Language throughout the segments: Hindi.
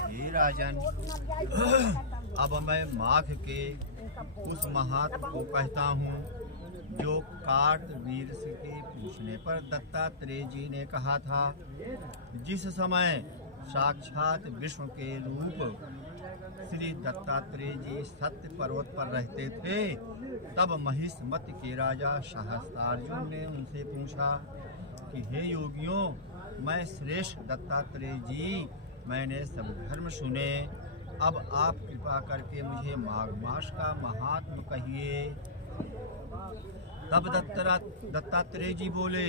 हे राजन, अब मैं माघ के उस महात्म को कहता हूँ जो कार्तवीर्य के पूछने पर दत्तात्रेय जी ने कहा था। जिस समय साक्षात विष्णु के रूप श्री दत्तात्रेय जी सत्य पर्वत पर रहते थे, तब महिष्मत के राजा सहस्त्रार्जुन ने उनसे पूछा कि हे योगियों, मैं श्रेष्ठ दत्तात्रेय जी, मैंने सब धर्म सुने, अब आप कृपा करके मुझे माघ मास का महात्म कहिए। तब दत्तात्रेय जी बोले,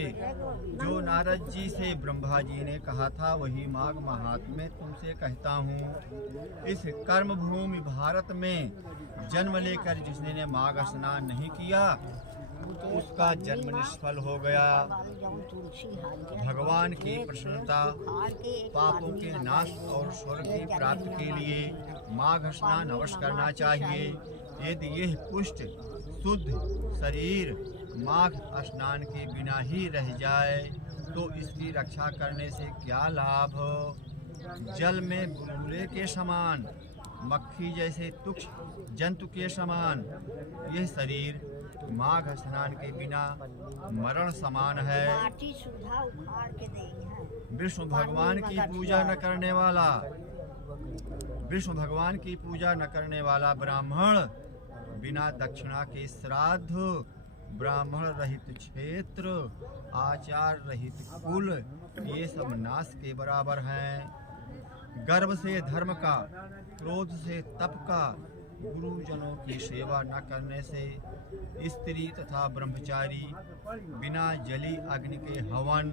जो नारद जी से ब्रह्मा जी ने कहा था वही माघ महात्म्य तुमसे कहता हूँ। इस कर्म भूमि भारत में जन्म लेकर जिसने माघ स्नान नहीं किया तो उसका जन्म निष्फल हो गया। भगवान की प्रसन्नता, पापों के नाश और स्वर्ग की प्राप्ति के लिए माघ स्नान अवश्य करना चाहिए। यदि यह पुष्ट शुद्ध शरीर माघ स्नान के बिना ही रह जाए तो इसकी रक्षा करने से क्या लाभ। जल में बुलबुले के समान, मक्खी जैसे तुक्ष जंतु के समान यह शरीर माघ स्नान के बिना मरण समान है। विष्णु भगवान की पूजा न करने वाला, विष्णु भगवान की पूजा न करने वाला ब्राह्मण बिना दक्षिणा के श्राद्ध, ब्राह्मण रहित क्षेत्र, आचार रहित कुल, ये सब नाश के बराबर हैं। गर्व से धर्म का, क्रोध से तप का, गुरुजनों की सेवा न करने से स्त्री तथा ब्रह्मचारी बिना जली अग्नि के हवन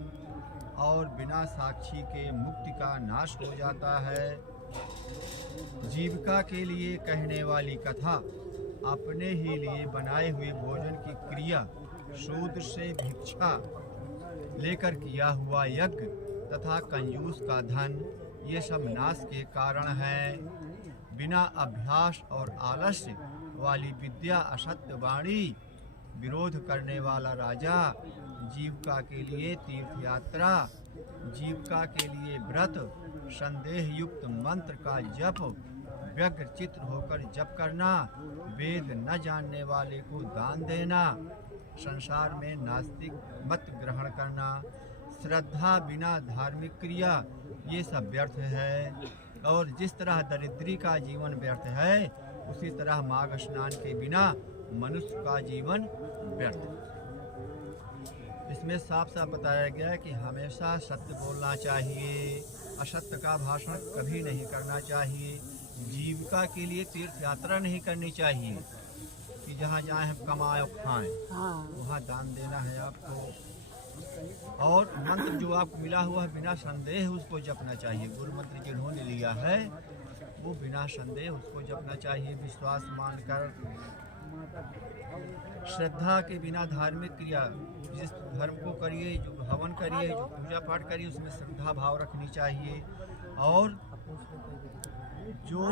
और बिना साक्षी के मुक्ति का नाश हो जाता है। जीविका के लिए कहने वाली कथा, अपने ही लिए बनाए हुए भोजन की क्रिया, शूद्र से भिक्षा लेकर किया हुआ यज्ञ तथा कंजूस का धन, ये सब नाश के कारण हैं। बिना अभ्यास और आलस्य वाली विद्या, असत्य वाणी, विरोध करने वाला राजा, जीविका के लिए तीर्थ यात्रा, जीविका के लिए व्रत, संदेह युक्त मंत्र का जप, व्यग्र चित्र होकर जप करना, वेद न जानने वाले को दान देना, संसार में नास्तिक मत ग्रहण करना, श्रद्धा बिना धार्मिक क्रिया, ये सब व्यर्थ है। और जिस तरह दरिद्री का जीवन व्यर्थ है, उसी तरह माघ स्नान के बिना मनुष्य का जीवन व्यर्थ है। इसमें साफ साफ बताया गया है कि हमेशा सत्य बोलना चाहिए, असत्य का भाषण कभी नहीं करना चाहिए। जीविका के लिए तीर्थ यात्रा नहीं करनी चाहिए कि जहाँ जाए हम कमाएं और खाएं, वहाँ दान देना है आपको। और मंत्र जो आपको मिला हुआ है बिना संदेह उसको जपना चाहिए। गुरु मंत्र जिन्होंने लिया है वो बिना संदेह उसको जपना चाहिए, विश्वास मानकर। श्रद्धा के बिना धार्मिक क्रिया, जिस धर्म को करिए, जो हवन करिए, जो पूजा पाठ करिए, उसमें श्रद्धा भाव रखनी चाहिए। और जो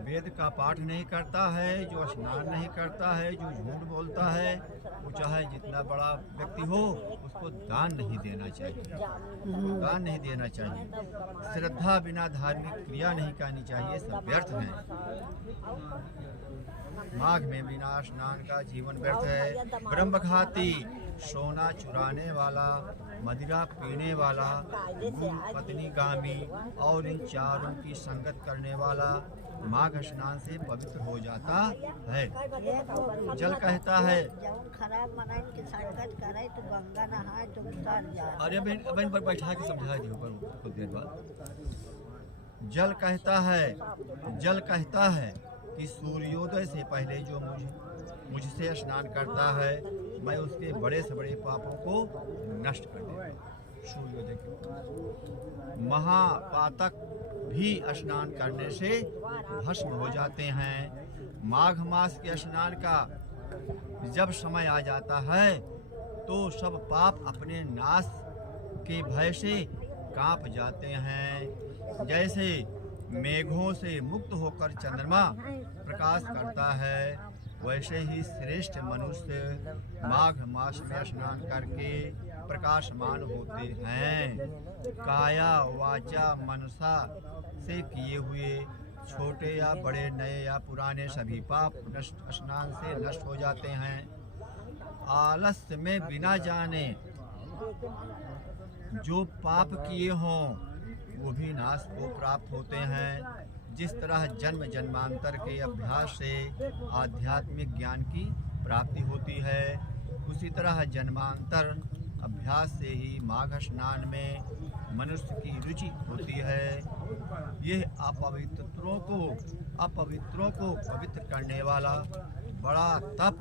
वेद का पाठ नहीं करता है, जो स्नान नहीं करता है, जो झूठ बोलता है, वो चाहे जितना बड़ा व्यक्ति हो, उसको दान नहीं देना चाहिए, दान नहीं देना चाहिए। श्रद्धा बिना धार्मिक क्रिया नहीं करनी चाहिए, सब व्यर्थ हैं। माघ में बिना स्नान का जीवन व्यर्थ है। ब्रह्मघाती, सोना चुराने वाला, मदिरा पीने वाला, पत्नीगामी और इन चारों की संगत करने वाला माघ स्नान से पवित्र हो जाता है। जल कहता है, अरे बहन पर बैठा के समझा दियो कुछ देर बाद। जल कहता है कि सूर्योदय से पहले जो मुझसे स्नान करता है, मैं उसके बड़े से बड़े पापों को नष्ट कर देता। सूर्योदय के महापातक भी स्नान करने से भस्म हो जाते हैं। माघ मास के स्नान का जब समय आ जाता है तो सब पाप अपने नाश के भय से कांप जाते हैं। जैसे मेघों से मुक्त होकर चंद्रमा प्रकाश करता है, वैसे ही श्रेष्ठ मनुष्य माघ मास में स्नान करके प्रकाशमान होते हैं। काया वाचा मनसा से किए हुए छोटे या बड़े, नए या पुराने सभी पाप स्नान से नष्ट हो जाते हैं। आलस्य में बिना जाने जो पाप किए हों वो भी नाश को प्राप्त होते हैं। जिस तरह जन्म जन्मांतर के अभ्यास से आध्यात्मिक ज्ञान की प्राप्ति होती है, उसी तरह जन्मांतर अभ्यास से ही माघ स्नान में मनुष्य की रुचि होती है। यह अपवित्रों को पवित्र करने वाला बड़ा तप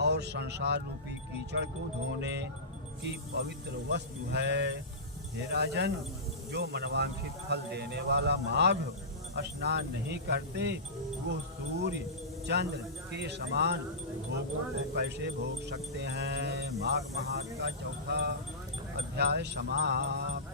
और संसार रूपी कीचड़ को धोने की पवित्र वस्तु है। हे राजन, जो मनवांछित फल देने वाला माघ स्नान नहीं करते वो सूर्य चंद्र के समान भोगों को कैसे भोग सकते हैं। माघ माह का चौथा अध्याय समाप्त।